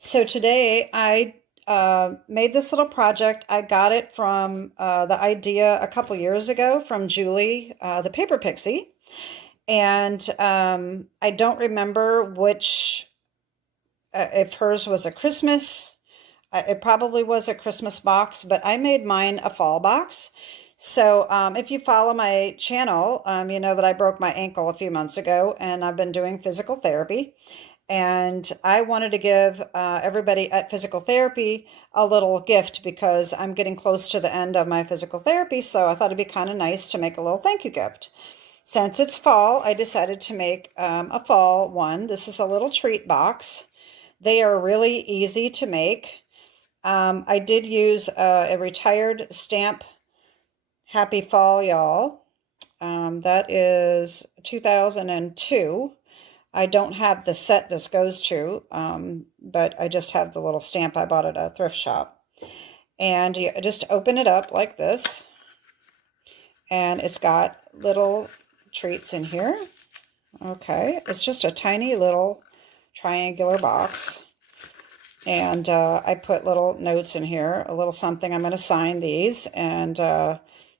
So today I made this little project. I got it from the idea a couple years ago from Julie, the Paper Pixie. And I don't remember if hers was a Christmas. It probably was a Christmas box, but I made mine a fall box. So if you follow my channel, you know that I broke my ankle a few months ago and I've been doing physical therapy. And I wanted to give everybody at physical therapy a little gift because I'm getting close to the end of my physical therapy. So I thought it'd be kind of nice to make a little thank you gift. Since it's fall, I decided to make a fall one. This is a little treat box. They are really easy to make. I did use a retired stamp, Happy Fall, y'all. That is 2002. I don't have the set this goes to, but I just have the little stamp I bought at a thrift shop. And you just open it up like this. And it's got little treats in here. Okay, it's just a tiny little triangular box. And I put little notes in here, a little something. I'm going to sign these. And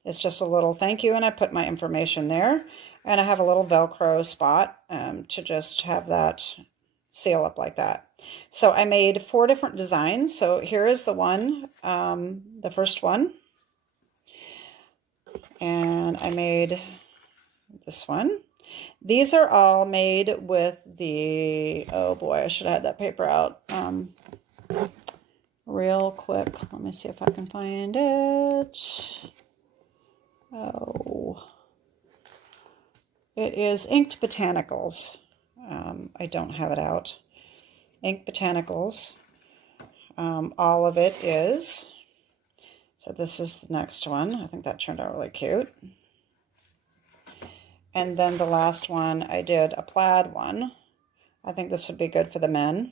it's just a little thank you. And I put my information there. And I have a little Velcro spot to just have that seal up like that. So I made 4 different designs. So here is the one, the first one. And I made this one. These are all made with the, oh boy, I should have had that paper out real quick. Let me see if I can find it. Oh. It is Inked Botanicals. I don't have it out. Inked Botanicals. All of it is. So this is the next one. I think that turned out really cute. And then the last one, I did a plaid one. I think this would be good for the men.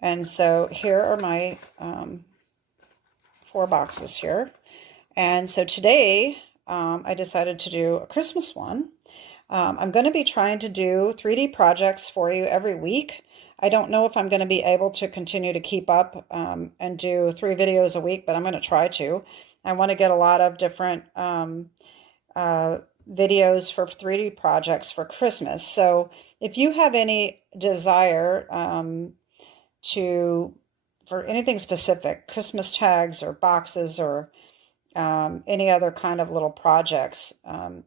And so here are my 4 boxes here. And so today, I decided to do a Christmas one. I'm going to be trying to do 3D projects for you every week. I don't know if I'm going to be able to continue to keep up and do 3 videos a week, but I'm going to try to. I want to get a lot of different videos for 3D projects for Christmas. So if you have any desire for anything specific, Christmas tags or boxes or any other kind of little projects,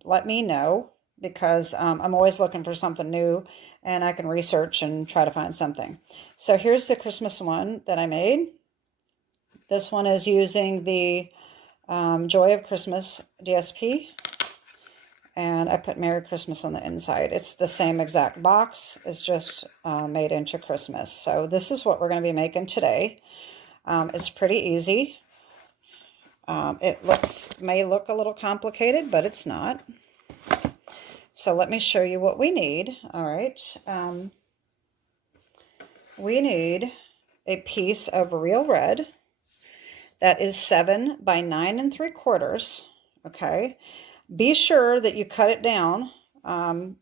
let me know because I'm always looking for something new and I can research and try to find something. So here's the Christmas one that I made. This one is using the Joy of Christmas DSP and I put Merry Christmas on the inside. It's the same exact box. It's just made into Christmas. So this is what we're going to be making today. It's pretty easy. It may look a little complicated, but it's not. So let me show you what we need. All right. We need a piece of real red that is 7 by 9 3/4. Okay. Be sure that you cut it down. The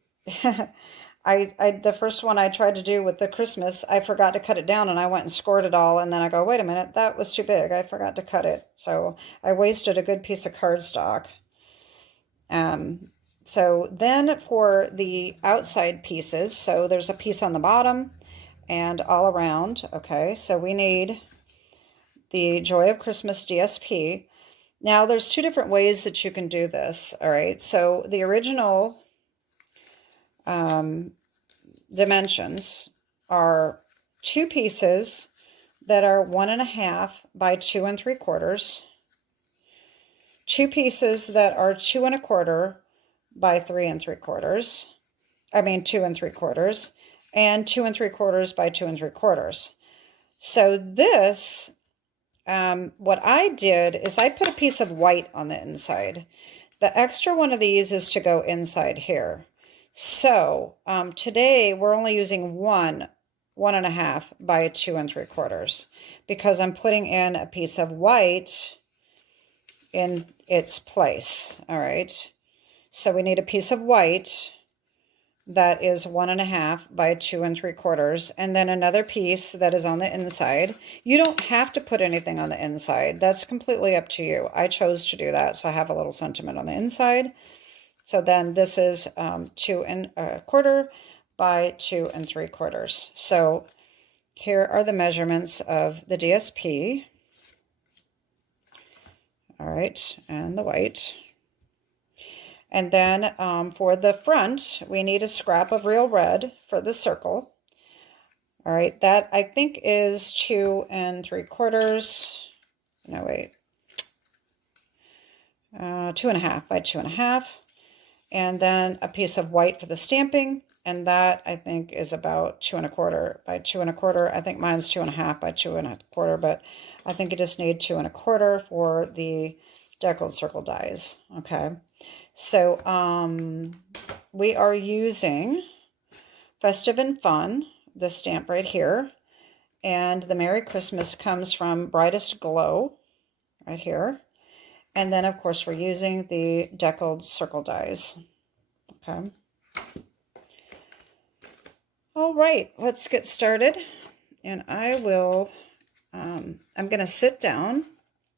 first one I tried to do with the Christmas, I forgot to cut it down and I went and scored it all. And then I go, wait a minute, that was too big. I forgot to cut it. So I wasted a good piece of cardstock. So then for the outside pieces, so there's a piece on the bottom and all around. Okay, so we need the Joy of Christmas DSP. Now there's 2 different ways that you can do this. All right, so the original dimensions are 2 pieces that are 1.5 by 2 3/4, 2 pieces that are 2 1/4 by 3 3/4. I mean 2 3/4, and 2 3/4 by 2 3/4. So this, what I did is I put a piece of white on the inside. The extra one of these is to go inside here. So today we're only using 1.5 by 2 3/4 because I'm putting in a piece of white in its place. All right. So we need a piece of white that is 1.5 by 2 3/4, and then another piece that is on the inside. You don't have to put anything on the inside. That's completely up to you. I chose to do that, so I have a little sentiment on the inside. So then this is 2 1/4 by 2 3/4. So here are the measurements of the DSP. All right, and the white. And then for the front, we need a scrap of real red for the circle. All right, that I think is 2 3/4. No, wait. 2.5 by 2.5. And then a piece of white for the stamping. And that I think is about 2 1/4 by 2 1/4. I think mine's 2.5 by 2 1/4, but I think you just need 2 1/4 for the deckled circle dies. Okay. So we are using Festive and Fun, the stamp right here. And the Merry Christmas comes from Brightest Glow right here. And then, of course, we're using the deckled circle dies. Okay. All right, let's get started. And I will, I'm going to sit down,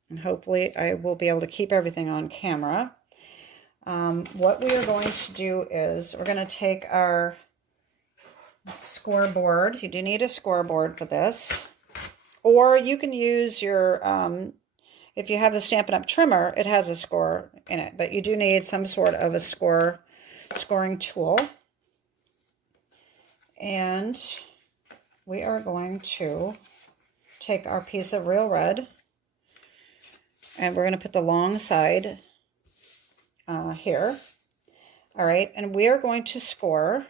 and hopefully I will be able to keep everything on camera. What we are going to do is we're going to take our scoreboard. You do need a scoreboard for this. Or you can use your, if you have the Stampin' Up! Trimmer, it has a score in it. But you do need some sort of a scoring tool. And we are going to take our piece of real red. And we're going to put the long side here. All right, and we are going to score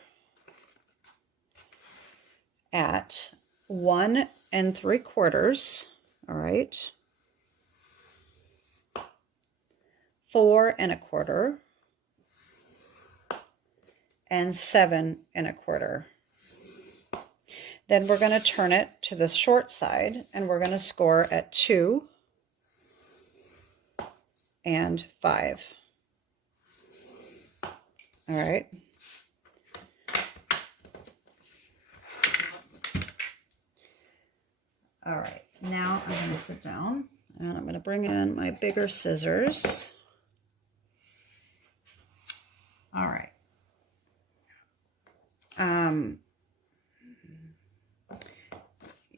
at 1 3/4. All right, 4 1/4, and 7 1/4. Then we're going to turn it to the short side, and we're going to score at 2 and 5. All right. All right, now I'm going to sit down, and I'm going to bring in my bigger scissors. All right.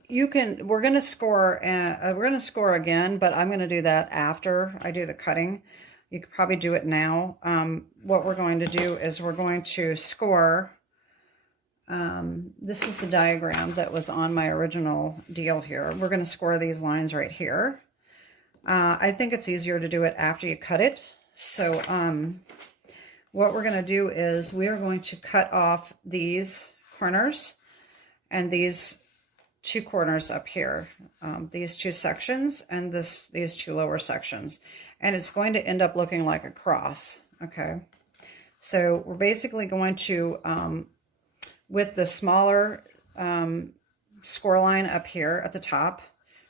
We're going to score again, but I'm going to do that after I do the cutting. You could probably do it now. What we're going to do is we're going to score. This is the diagram that was on my original deal here. We're going to score these lines right here. I think it's easier to do it after you cut it. So what we're going to do is we are going to cut off these corners and these 2 corners up here, these 2 sections and these 2 lower sections. And it's going to end up looking like a cross. Okay. So we're basically going to, with the smaller score line up here at the top,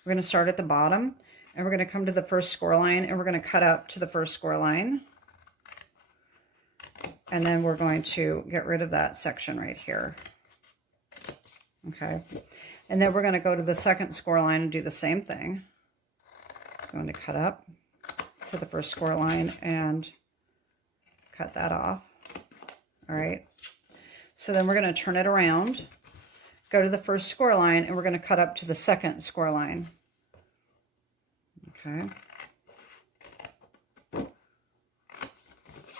we're going to start at the bottom, and we're going to come to the first score line, and we're going to cut up to the first score line. And then we're going to get rid of that section right here. Okay. And then we're going to go to the second score line and do the same thing. Going to cut up to the first score line and cut that off. All right. So then we're going to turn it around, go to the first score line, and we're going to cut up to the second score line. Okay.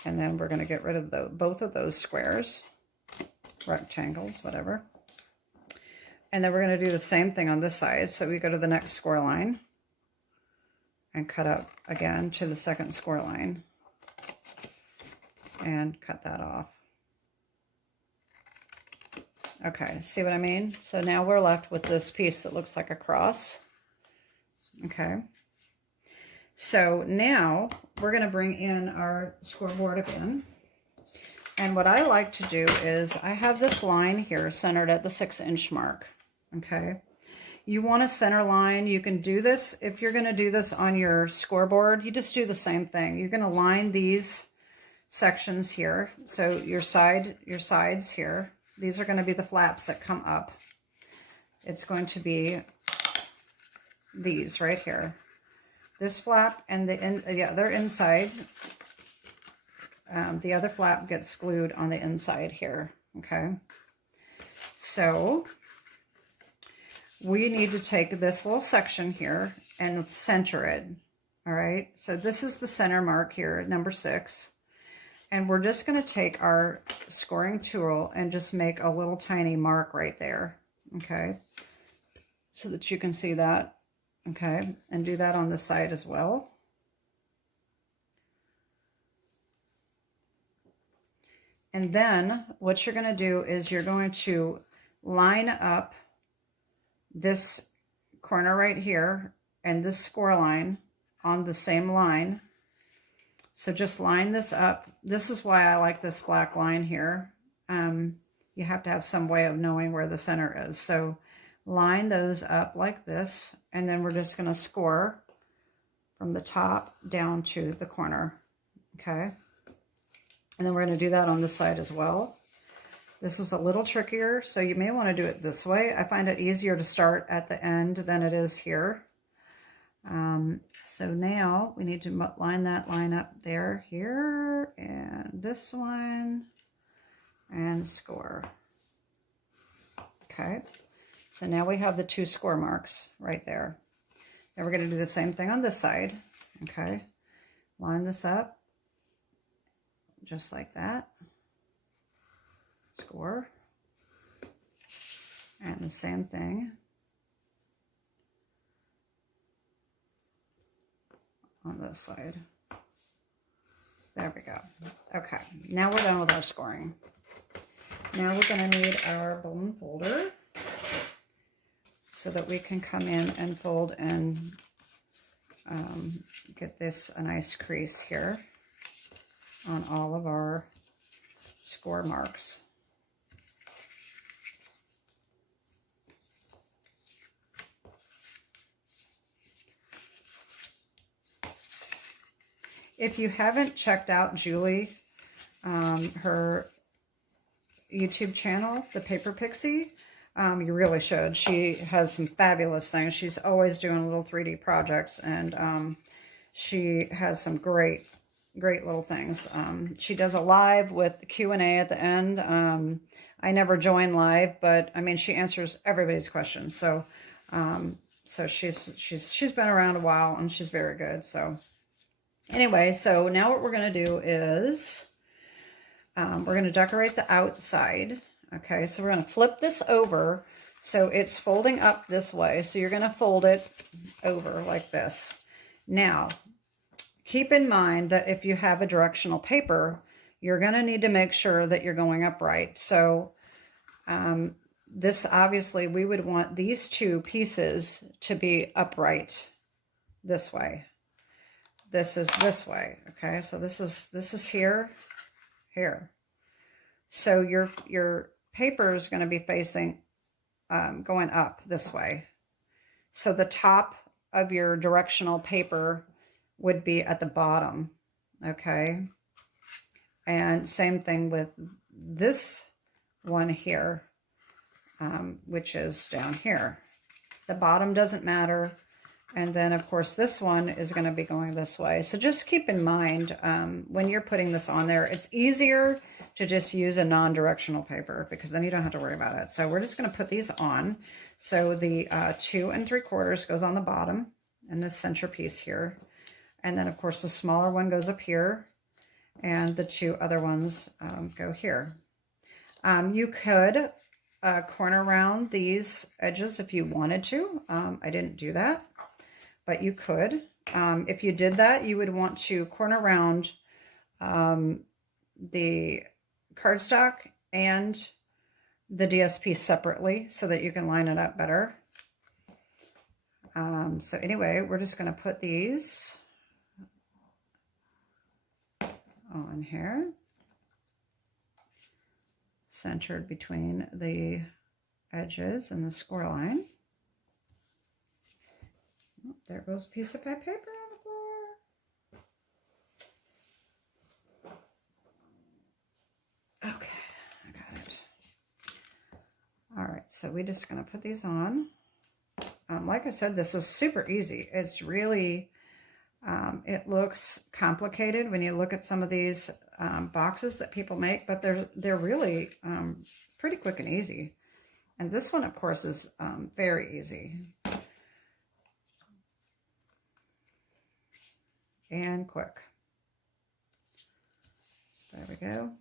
And then we're going to get rid of both of those squares, rectangles, whatever. And then we're going to do the same thing on this side. So we go to the next score line and cut up again to the second score line and cut that off. Okay, see what I mean? So now we're left with this piece that looks like a cross. Okay. So now we're going to bring in our scoreboard again. And what I like to do is I have this line here centered at the 6-inch mark. Okay. You want a center line. You can do this. If you're going to do this on your scoreboard, you just do the same thing. You're going to line these sections here. So your sides here, these are going to be the flaps that come up. It's going to be these right here. This flap and the other inside, the other flap gets glued on the inside here, okay? So we need to take this little section here and center it, all right? So this is the center mark here, number 6. And we're just going to take our scoring tool and just make a little tiny mark right there, okay? So that you can see that, okay? And do that on this side as well. And then what you're going to do is you're going to line up this corner right here and this score line on the same line. So just line this up. This is why I like this black line here. You have to have some way of knowing where the center is. So line those up like this, and then we're just going to score from the top down to the corner, okay? And then we're going to do that on this side as well. This is a little trickier, so you may want to do it this way. I find it easier to start at the end than it is here. So now we need to line that line up there, here, and this one, and score. Okay, so now we have the 2 score marks right there. Now we're going to do the same thing on this side. Okay, line this up just like that. Score. And the same thing on this side. There we go. Okay, now we're done with our scoring. Now we're going to need our bone folder so that we can come in and fold and get this a nice crease here on all of our score marks. If you haven't checked out Julie, her YouTube channel, the Paper Pixie, you really should. She has some fabulous things. She's always doing little 3D projects, and she has some great little things. She does a live with Q&A at the end. I never join live, but I mean, she answers everybody's questions. So, so she's been around a while, and she's very good. So anyway, so now what we're going to do is we're going to decorate the outside. Okay, so we're going to flip this over so it's folding up this way. So you're going to fold it over like this. Now, keep in mind that if you have a directional paper, you're going to need to make sure that you're going upright. So this, obviously, we would want these 2 pieces to be upright this way. This is this way, okay? So this is here. So your paper is going to be facing, going up this way. So the top of your directional paper would be at the bottom, okay? And same thing with this one here, which is down here. The bottom doesn't matter. And then, of course, this one is going to be going this way. So just keep in mind, when you're putting this on there, it's easier to just use a non-directional paper because then you don't have to worry about it. So we're just going to put these on. So the 2 3/4 goes on the bottom and this centerpiece here. And then, of course, the smaller one goes up here. And the 2 other ones go here. You could corner round these edges if you wanted to. I didn't do that, but you could. If you did that, you would want to corner round the cardstock and the DSP separately so that you can line it up better. So anyway, we're just going to put these on here, centered between the edges and the score line. Oh, there goes a piece of my paper on the floor. so we're just going to put these on. Like I said, this is super easy. It's really, it looks complicated when you look at some of these boxes that people make, but they're really pretty quick and easy. And this one, of course, is very easy and quick. So there we go.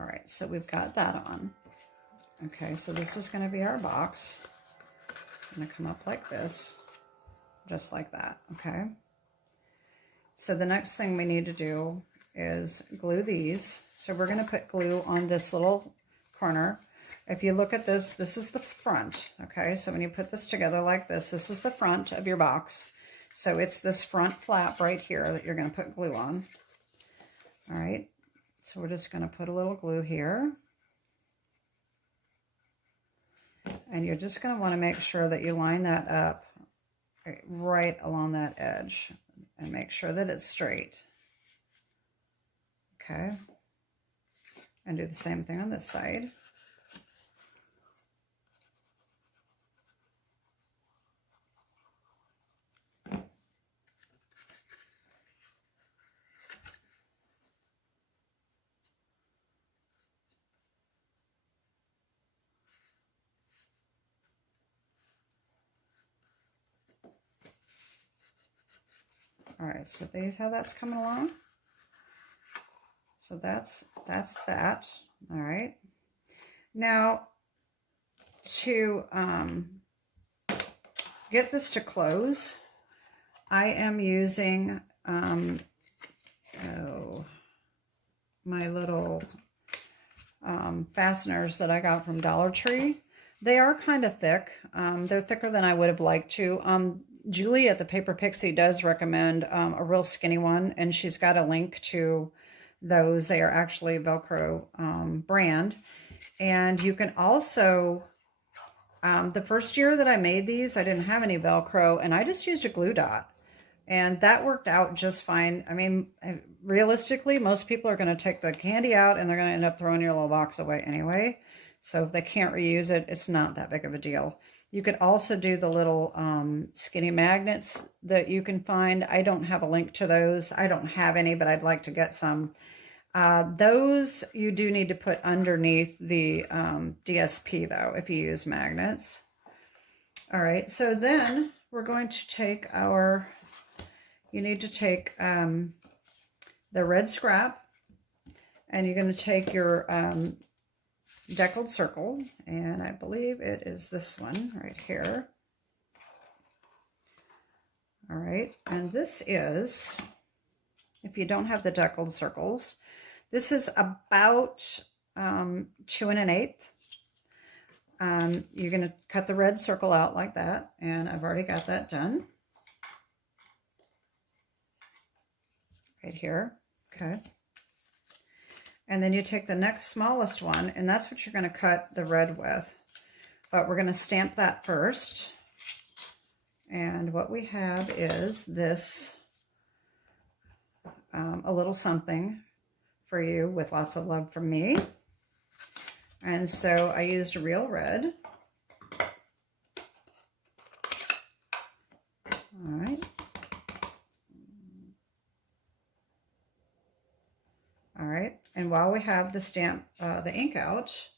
All right, so we've got that on. Okay, so this is going to be our box. It's going to come up like this, just like that, okay? So the next thing we need to do is glue these. So we're going to put glue on this little corner. If you look at this, this is the front, okay? So when you put this together like this is the front of your box. So it's this front flap right here that you're going to put glue on. All right, so we're just going to put a little glue here. And you're just going to want to make sure that you line that up right along that edge and make sure that it's straight. Okay. And do the same thing on this side. All right, so these how that's coming along. So that's that. All right. Now to get this to close, I am using my little fasteners that I got from Dollar Tree. They are kind of thick. They're thicker than I would have liked to. Julie at the Paper Pixie does recommend a real skinny one, and she's got a link to those. They are actually Velcro brand. And you can also, the first year that I made these, I didn't have any Velcro, and I just used a glue dot. And that worked out just fine. I mean, realistically, most people are going to take the candy out and they're going to end up throwing your little box away anyway. So if they can't reuse it, it's not that big of a deal. You could also do the little skinny magnets that you can find. I don't have a link to those. I don't have any, but I'd like to get some. Those you do need to put underneath the DSP though, if you use magnets. All right, so then we're going to take our, you need to take the red scrap, and you're going to take your deckled circle, and I believe it is this one right here. All right, and this is, if you don't have the deckled circles, this is about 2 1/8. You're going to cut the red circle out like that, and I've already got that done. Right here, okay. And then you take the next smallest one, and that's what you're going to cut the red with. But we're going to stamp that first. And what we have is this, a little something for you with lots of love from me. And so I used real red. All right. All right, and while we have the stamp, the ink out,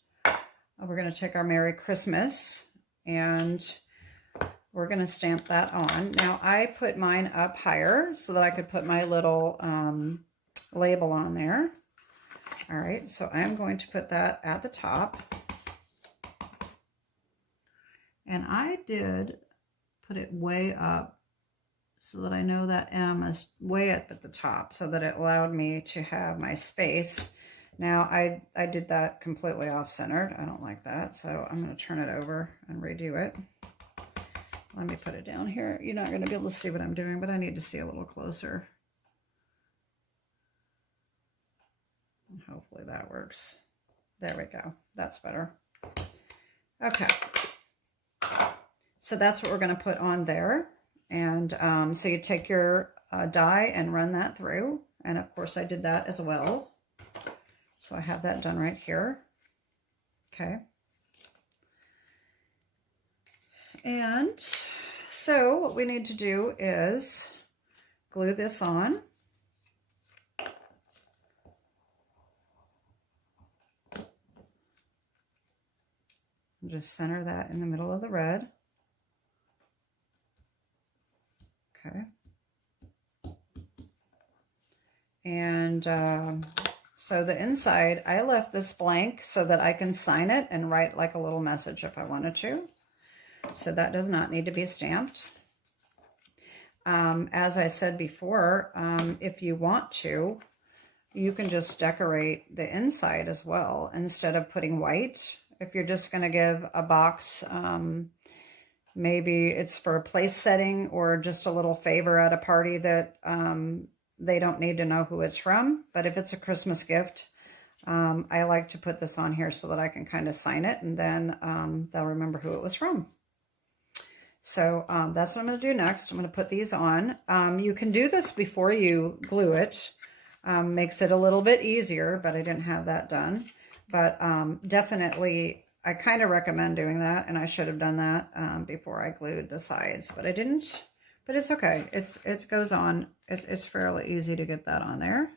we're going to take our Merry Christmas and we're going to stamp that on. Now, I put mine up higher so that I could put my little label on there. All right, so I'm going to put that at the top. And I did put it way up so that I know that M is way up at the top so that it allowed me to have my space. Now, I did that completely off-centered. I don't like that, so I'm going to turn it over and redo it. Let me put it down here. You're not going to be able to see what I'm doing, but I need to see a little closer. And hopefully that works. There we go. That's better. Okay. So that's what we're going to put on there. And so you take your die and run that through. And of course I did that as well. So I have that done right here. Okay. And so what we need to do is glue this on. And just center that in the middle of the red. Okay. And so the inside, I left this blank so that I can sign it and write like a little message if I wanted to. So that does not need to be stamped. As I said before, if you want to, you can just decorate the inside as well instead of putting white. If you're just going to give a box, maybe it's for a place setting or just a little favor at a party that they don't need to know who it's from. But if it's a Christmas gift, I like to put this on here so that I can kind of sign it, and then they'll remember who it was from. So that's what I'm going to do next. I'm going to put these on. You can do this before you glue it. Makes it a little bit easier, but I didn't have that done. But definitely, I kind of recommend doing that, and I should have done that before I glued the sides, but I didn't. But it's okay. It goes on. It's fairly easy to get that on there.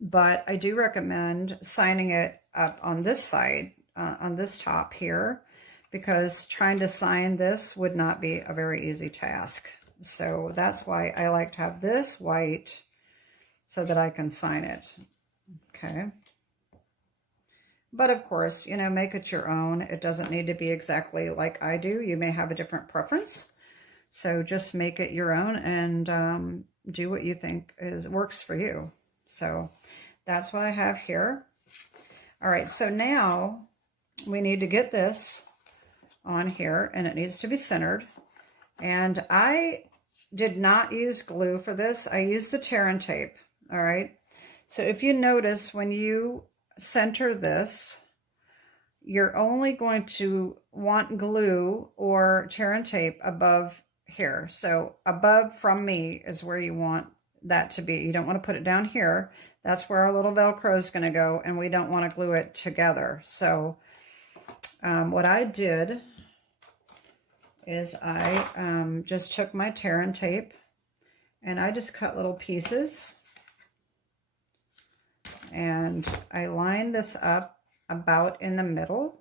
But I do recommend signing it up on this side, on this top here, because trying to sign this would not be a very easy task. So that's why I like to have this white so that I can sign it. Okay. But of course, you know, make it your own. It doesn't need to be exactly like I do. You may have a different preference. So just make it your own and do what you think works for you. So that's what I have here. All right, so now we need to get this on here, and it needs to be centered. And I did not use glue for this. I used the tear and tape. All right. So if you notice, when you center this, you're only going to want glue or tear and tape above here. So above from me is where you want that to be. You don't want to put it down here. That's where our little Velcro is going to go, and we don't want to glue it together. So what I did is I just took my tear and tape and I just cut little pieces, and I lined this up about in the middle,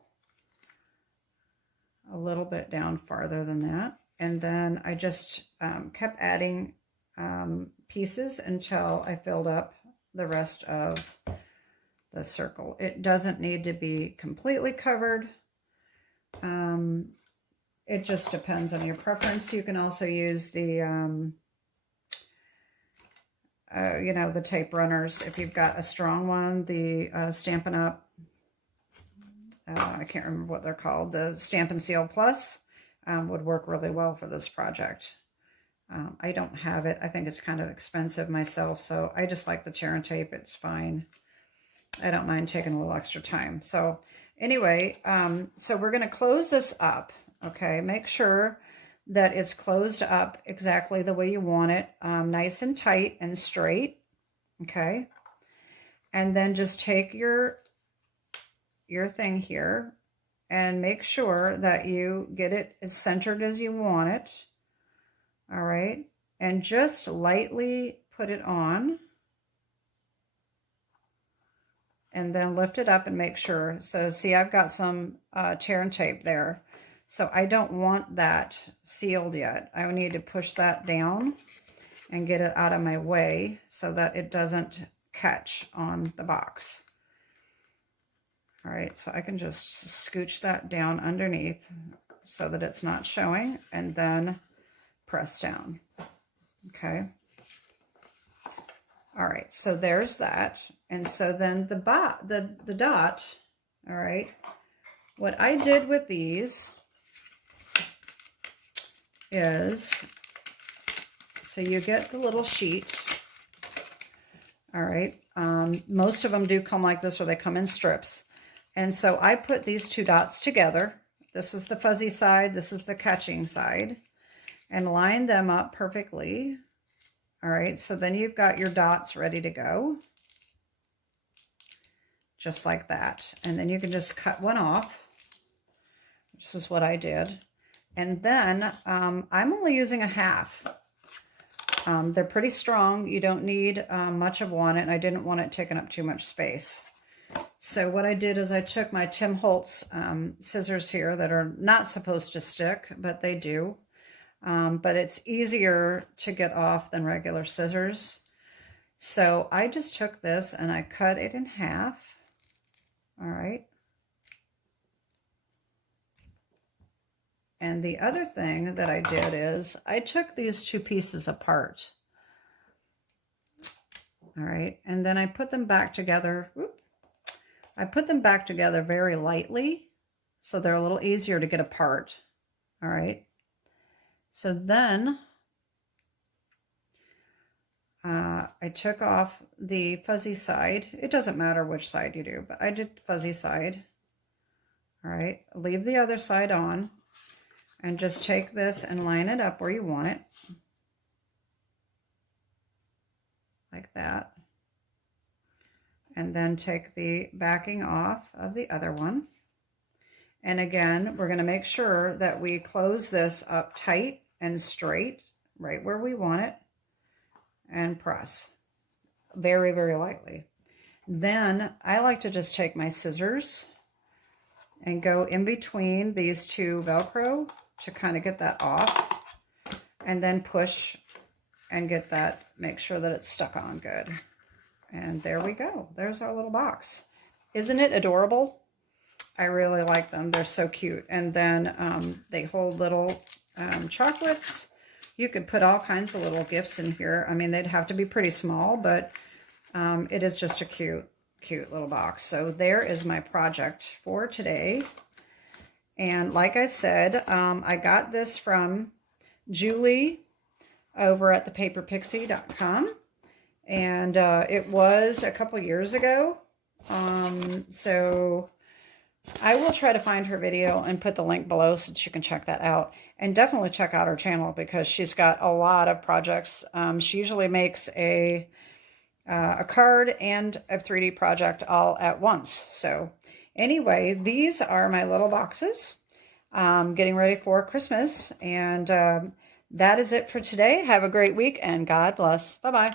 a little bit down farther than that. And then I just kept adding pieces until I filled up the rest of the circle. It doesn't need to be completely covered. It just depends on your preference. You can also use the, you know, the tape runners. If you've got a strong one, the Stampin' Up, I can't remember what they're called, the Stamp and Seal Plus would work really well for this project. I don't have it. I think it's kind of expensive myself, so I just like the tear and tape. It's fine. I don't mind taking a little extra time. So anyway, so we're going to close this up. Okay, make sure that it's closed up exactly the way you want it, nice and tight and straight. Okay, and then just take your thing here and make sure that you get it as centered as you want it. All right, and just lightly put it on, and then lift it up and make sure. So see, I've got some tear and tape there. So I don't want that sealed yet. I need to push that down and get it out of my way so that it doesn't catch on the box. All right, so I can just scooch that down underneath so that it's not showing, and then press down. Okay. All right, so there's that. And so then the dot, all right, what I did with these is, so you get the little sheet, all right, most of them do come like this, or they come in strips, and so I put these two dots together, This is the fuzzy side. This is the catching side. And line them up perfectly. All right, so then you've got your dots ready to go. Just like that. And then you can just cut one off. This is what I did. And then I'm only using a half. They're pretty strong. You don't need much of one, and I didn't want it taking up too much space. So what I did is I took my Tim Holtz scissors here that are not supposed to stick, but they do. But it's easier to get off than regular scissors. So I just took this and I cut it in half. All right. And the other thing that I did is I took these two pieces apart. All right. And then I put them back together. I put them back together very lightly, so they're a little easier to get apart. All right. So then I took off the fuzzy side. It doesn't matter which side you do, but I did fuzzy side. All right. Leave the other side on. And just take this and line it up where you want it. Like that. And then take the backing off of the other one. And again, we're going to make sure that we close this up tight and straight, right where we want it. And press. Very, very lightly. Then I like to just take my scissors and go in between these two Velcro to kind of get that off, and then push and get that, make sure that it's stuck on good. And there we go. There's our little box. Isn't it adorable? I really like them. They're so cute. And then they hold little chocolates. You could put all kinds of little gifts in here. I mean, they'd have to be pretty small, but it is just a cute little box. So there is my project for today. And like I said, I got this from Julie over at the paperpixie.com. And it was a couple years ago. So I will try to find her video and put the link below so that you can check that out. And definitely check out her channel because she's got a lot of projects. She usually makes a card and a 3D project all at once. So anyway, these are my little boxes. Getting ready for Christmas. And that is it for today. Have a great week and God bless. Bye-bye.